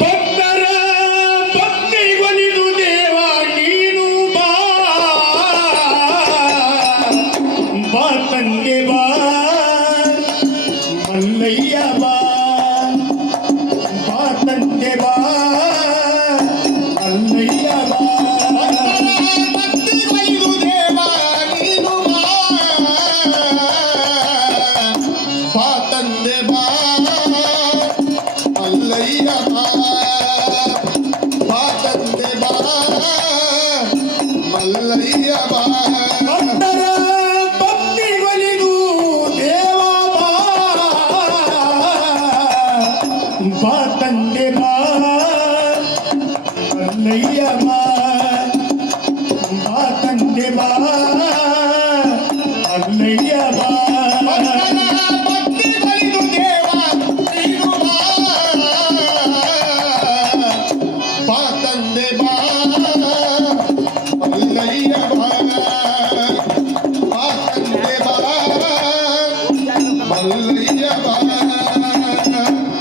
ಭಕ್ತರ ಭಕ್ತಿಗೊಲಿದು ದೇವ ನೀನು ಬಾ ಬಾ ತಂದೆ ಬಾ ಮಲ್ಲಯ್ಯ ಬಾ ಬಾ ತಂದೆ ಬಾ ಮಲ್ಲಯ್ಯ ಬಾ ಭಕ್ತಿಗೊಲಿದು ದೇವ ನೀನು ಬಾ ಬಾ ತಂದೆ ಬಾ ಮಲ್ಲಯ್ಯ ಬಾ ತಂದೆ ಬಾ ಮಲ್ಲಯ್ಯ ಬಾ ಭಕ್ತರ ಭಕ್ತಿಗೊಲಿದು ದೇವ ಬಾ ಬಾ ತಂದೆ ಬಾ ಮಲ್ಲಯ್ಯ ಬಾ ಬಾ ತಂದೆ ಬಾ ಮಲ್ಲಯ್ಯ ಬಾ ಭಕ್ತಿಗೊಲಿದು ದೇವ ನೀನು ಬಾ ತಂದೆ ಬಾ ಮಲ್ಲಯ್ಯ ಬಾ ಬಾ ತಂದೆ ಬಾ ಮಲ್ಲಯ್ಯ ಬಾ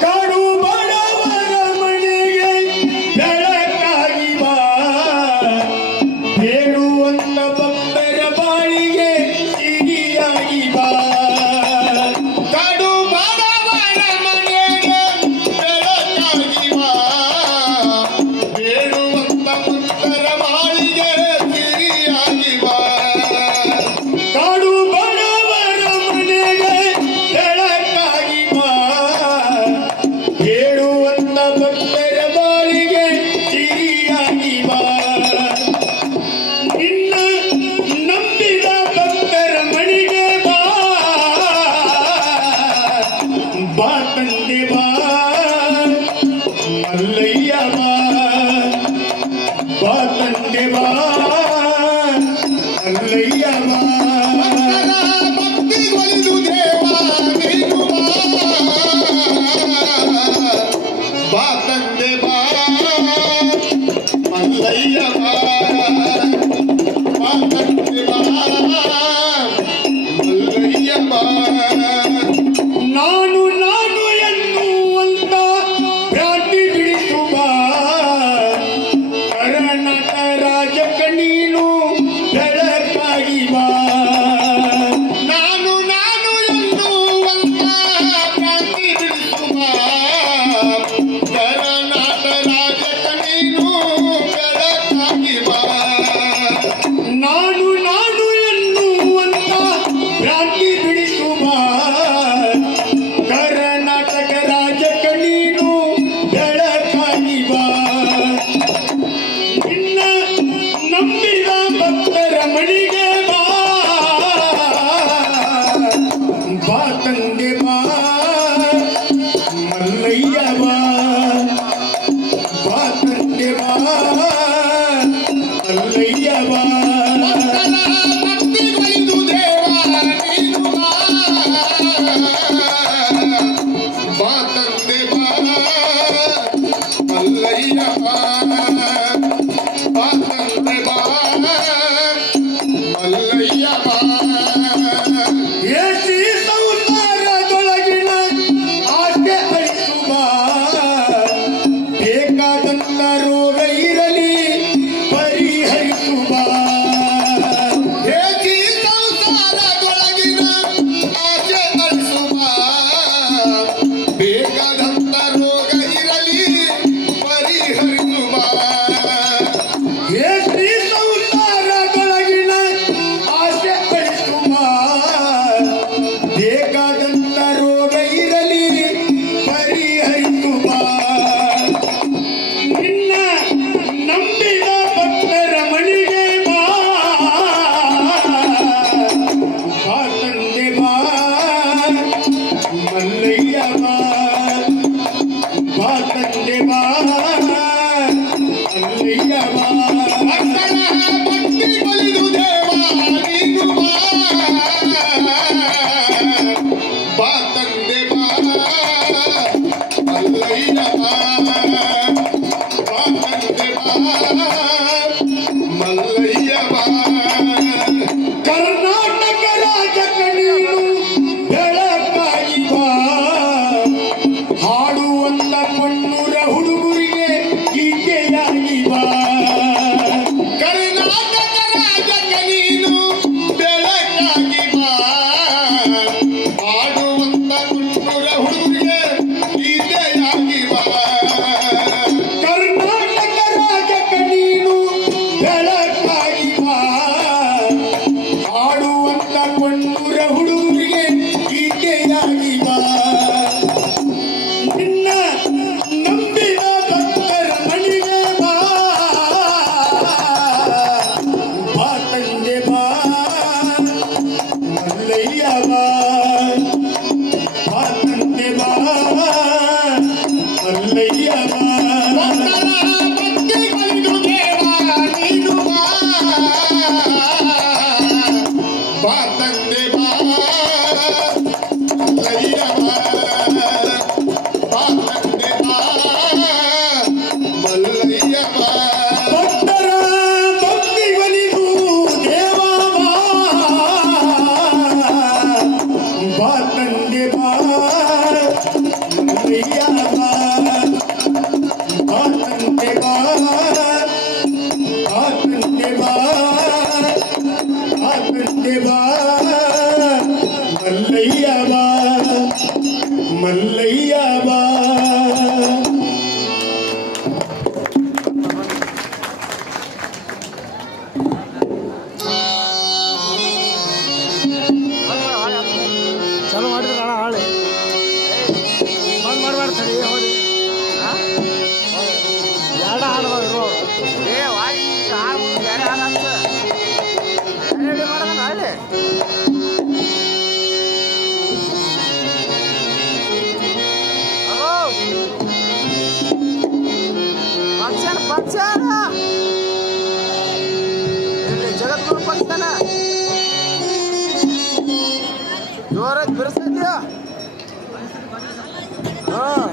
ಕಾಡು ಬಡವರ ಮನೆಗೆ ಬೆಳಕಾಗಿ ಬಾ ಬೇಡುವಂತ ಭಕ್ತರ ಬಾಳಿಗೆ ಸಿರಿಯಾಗಿ ಬಾ ಕಾಡು ಬಡವರ ಮನೆಗೆ ಬೆಳಕಾಗಿ ಬಾ ಬೇಡುವಂತ ಭಕ್ತರ ಬಾಳಿಗೆ ಸಿರಿಯಾಗಿ ಬಾ ಕಾಡು ಬಡವರ ಮನೆಗೆ ಬೆಳಕಾಗಿ ಬಾ ಬೇಡುವಂತ ಭಕ್ತರ ಬಾಳಿಗೆ ಸಿರಿಯಾಗಿ ಬಾ ನಿನ್ನ ನಂಬಿದ ಭಕ್ತರ ಮಣಿಗೆ ಬಾ ಬಾ ತಂದೆ ಬಾ ಮಲ್ಲಯ್ಯ ಬಾ ಬಾ ತಂದೆ ಬಾ ಮಲ್ಲಯ್ಯ ಬಾ ಭಕ್ತಿಗೊಲಿದು ದೇವ ನೀನು ಬಾ ತಂದೆ ಬಾ ಮಲ್ಲಯ್ಯ ಬಾ ಬಾ ತಂದೆ ಬಾ ಮಲ್ಲಯ್ಯ ಬಾ ನಾನು ನಾನು ಎನ್ನುವಂತ ಭ್ರಾಂತಿ ಬಿಡಿಸು ಬಾ ಕರ್ನಾಟಕ ರಾಜ್ಯಕ್ಕೆ ನೀನು ಬೆಳಕಾಗಿ ಬಾ ನಾನು ನಾನು ಎನ್ನುವಂತ ಭ್ರಾಂತಿ ಬಿಡಿಸು ಬಾ ಕರ್ನಾಟಕ ರಾಜ್ಯಕ್ಕೆ ನೀನು ಬೆಳಕಾಗಿ ಬಾ ನಾನು ನಾನು ಎನ್ನುವಂತ ಭ್ರಾಂತಿ ಬಿಡಿಸು ಬಾ ಕರ್ನಾಟಕ ರಾಜ್ಯಕ್ಕೆ ನೀನು ಬೆಳಕಾಗಿ ಬಾ ನಿನ್ನ ನಂಬಿದ ಭಕ್ತರ ಮಣಿಗೆ ಬಾ ಬಾ ತಂದೆ ಬಾ ಮಲ್ಲಯ್ಯ ಬಾ ಬಾ ತಂದೆ ಬಾ ಮಲ್ಲಯ್ಯ ಬಾ ಭಕ್ತಿಗೊಲಿದು ದೇವ ನೀನು ಬಾ ತಂದೆ ಬಾ ಮಲ್ಲಯ್ಯ ಬಾ ಬಾ ತಂದೆ ಬಾ ಮಲ್ಲಯ್ಯ ಬಾ ಏಸಿ ಸಂಸಾರದೊಳಗಿನ ಆಸೆ ಅಳಿಸು ಬಾ ಬೇಕಾದಂತ ರೋಗ ಇರಲಿ ಪರಿಹರಿಸು ಬಾ ಏಸಿ ಸಂಸಾರದೊಳಗಿನ ಆಸೆ ಅಳಿಸು ಬಾ ಬೇಕಾದಂತ ರೋಗ ಇರಲಿ ಪರಿಹರಿಸು ಬಾ ಏಸಿ ಸಂಸಾರದೊಳಗಿನ ಆಸೆ ಮುಂದೆ ಬಾ ಮಲ್ಲಯ್ಯ ಬಾ ಮಲ್ಲಯ್ಯ ಬಾ ಚಲೋ ಮಾಡಿದ್ರೆ ಅಣ್ಣ ಹಾಳೆ ಬಂದ್ ಮಾಡಬೇಡ ಸರಿ ಹೌದು ಎರಡು ಹಾಡು ಇರೋ ಬೇರೆ ಹಾಡು ಮಾಡೋಣ ಹಾಳೆ ಪಕ್ಷಣ ಜಗದ್ಗುರು ಪಕ್ಷಣ ಜೋರಾಗಿ ಬಿಡಿಸ್ತಿದ್ಯಾ ಹಾಂ